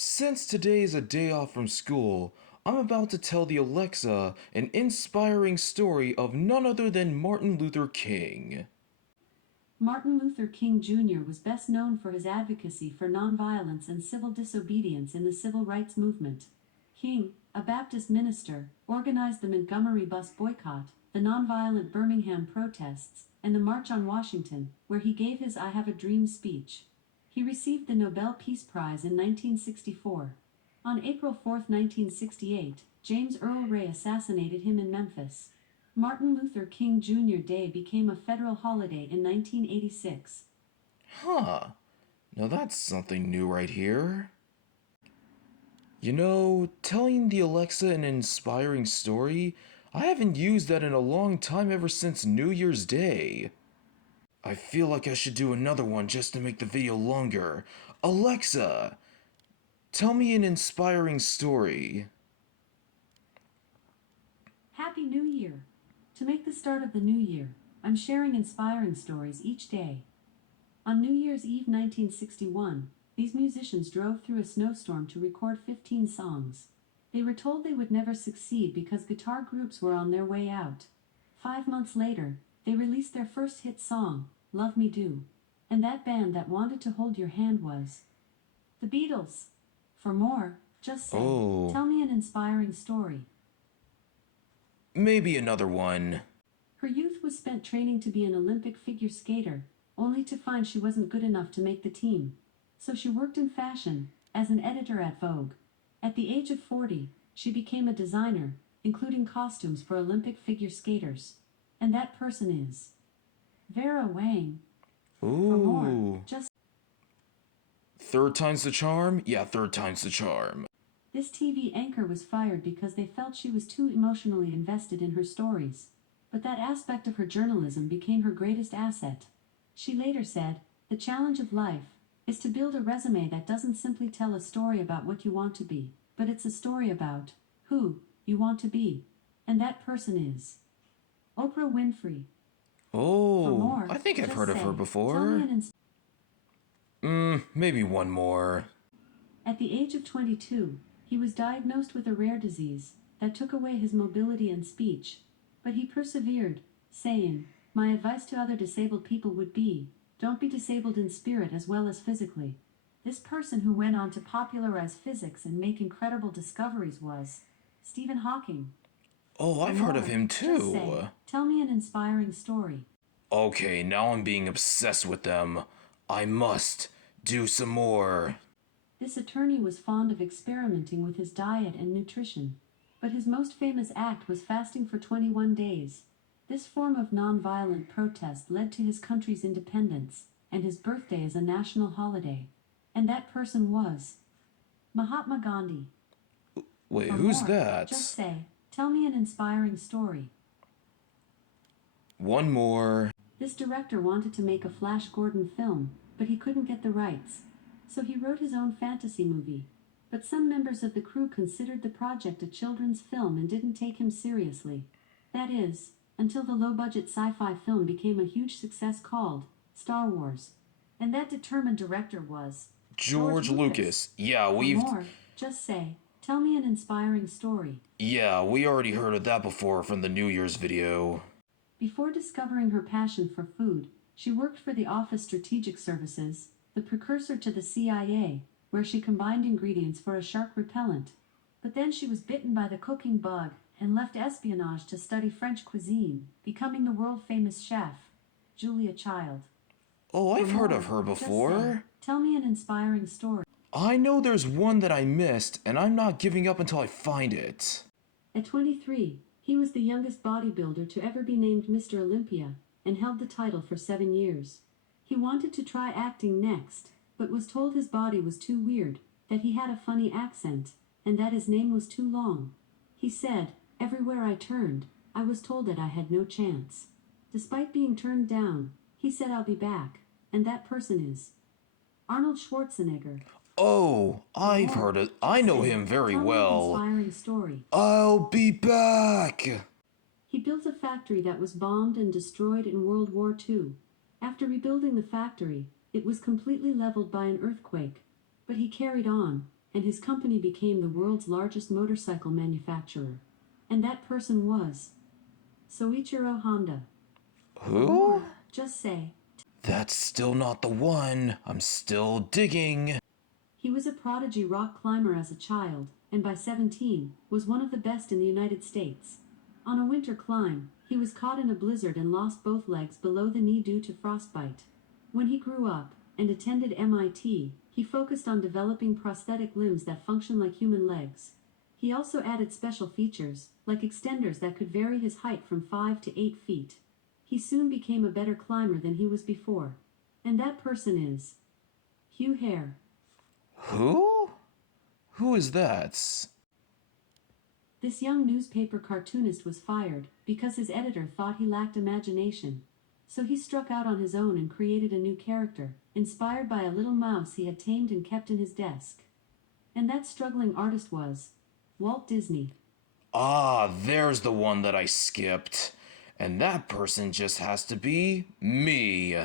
Since today is a day off from school, I'm about to tell the Alexa an inspiring story of none other than Martin Luther King. Martin Luther King Jr. was best known for his advocacy for nonviolence and civil disobedience in the civil rights movement. King, a Baptist minister, organized the Montgomery bus boycott, the nonviolent Birmingham protests, and the March on Washington, where he gave his I Have a Dream speech. He received the Nobel Peace Prize in 1964. On April 4, 1968, James Earl Ray assassinated him in Memphis. Martin Luther King Jr. Day became a federal holiday in 1986. Huh, now that's something new right here. Telling the Alexa an inspiring story, I haven't used that in a long time ever since New Year's Day. I feel like I should do another one just to make the video longer. Alexa, tell me an inspiring story. Happy New Year! To make the start of the new year, I'm sharing inspiring stories each day. On New Year's Eve 1961, these musicians drove through a snowstorm to record 15 songs. They were told they would never succeed because guitar groups were on their way out. 5 months later, they released their first hit song, Love Me Do. And that band that wanted to hold your hand was the Beatles. For more, just say, Oh, tell me an inspiring story. maybe another one. Her youth was spent training to be an Olympic figure skater, only to find she wasn't good enough to make the team. So she worked in fashion, as an editor at Vogue. At the age of 40, she became a designer, including costumes for Olympic figure skaters. And that person is Vera Wang. For more, Ooh. just Third time's the charm? Yeah, third time's the charm. this TV anchor was fired because they felt she was too emotionally invested in her stories. But that aspect of her journalism became her greatest asset. She later said, "The challenge of life is to build a resume that doesn't simply tell a story about what you want to be, but it's a story about who you want to be. And that person is Oprah Winfrey." For Oh, more, I think I've just heard of her say, tell me before. an Maybe one more. At the age of 22, he was diagnosed with a rare disease that took away his mobility and speech. But he persevered, saying, "My advice to other disabled people would be, don't be disabled in spirit as well as physically." This person who went on to popularize physics and make incredible discoveries was Stephen Hawking. Oh, For I've heard more, of him just say, too. tell me an inspiring story. Okay, now I'm being obsessed with them. I must do some more. This attorney was fond of experimenting with his diet and nutrition. But his most famous act was fasting for 21 days. This form of nonviolent protest led to his country's independence, and his birthday is a national holiday. And that person was Mahatma Gandhi. Wait, For who's more, just that? say, tell me an inspiring story. One more. This director wanted to make a Flash Gordon film, but he couldn't get the rights. So he wrote his own fantasy movie. But some members of the crew considered the project a children's film and didn't take him seriously. That is, until the low-budget sci-fi film became a huge success called Star Wars. And that determined director was George Lucas. For more, just say, tell me an inspiring story. Yeah, we already heard of that before from the New Year's video. Before discovering her passion for food, she worked for the Office Strategic Services, the precursor to the CIA, where she combined ingredients for a shark repellent. But then she was bitten by the cooking bug and left espionage to study French cuisine, becoming the world-famous chef, Julia Child. Oh, I've For heard more, of her just say, before. tell me an inspiring story. I know there's one that I missed, and I'm not giving up until I find it. At 23, he was the youngest bodybuilder to ever be named Mr. Olympia, and held the title for 7 years. He wanted to try acting next, but was told his body was too weird, that he had a funny accent, and that his name was too long. He said, "Everywhere I turned, I was told that I had no chance." Despite being turned down, he said, "I'll be back," and that person is Arnold Schwarzenegger. Oh, I've More, heard it. just I know say, him very tell me an well. inspiring story. I'll be back. He built a factory that was bombed and destroyed in World War II. After rebuilding the factory, it was completely leveled by an earthquake. But he carried on, and his company became the world's largest motorcycle manufacturer. And that person was Soichiro Honda. Who? Or, just say, That's still not the one. I'm still digging. he was a prodigy rock climber as a child, and by 17, was one of the best in the United States. On a winter climb, he was caught in a blizzard and lost both legs below the knee due to frostbite. When he grew up and attended MIT, he focused on developing prosthetic limbs that function like human legs. He also added special features, like extenders that could vary his height from 5 to 8 feet. He soon became a better climber than he was before. And that person is Hugh Hare. Who? Who is that? This young newspaper cartoonist was fired because his editor thought he lacked imagination. So he struck out on his own and created a new character, inspired by a little mouse he had tamed and kept in his desk. And that struggling artist was Walt Disney. Ah, there's the one that I skipped. And that person just has to be me.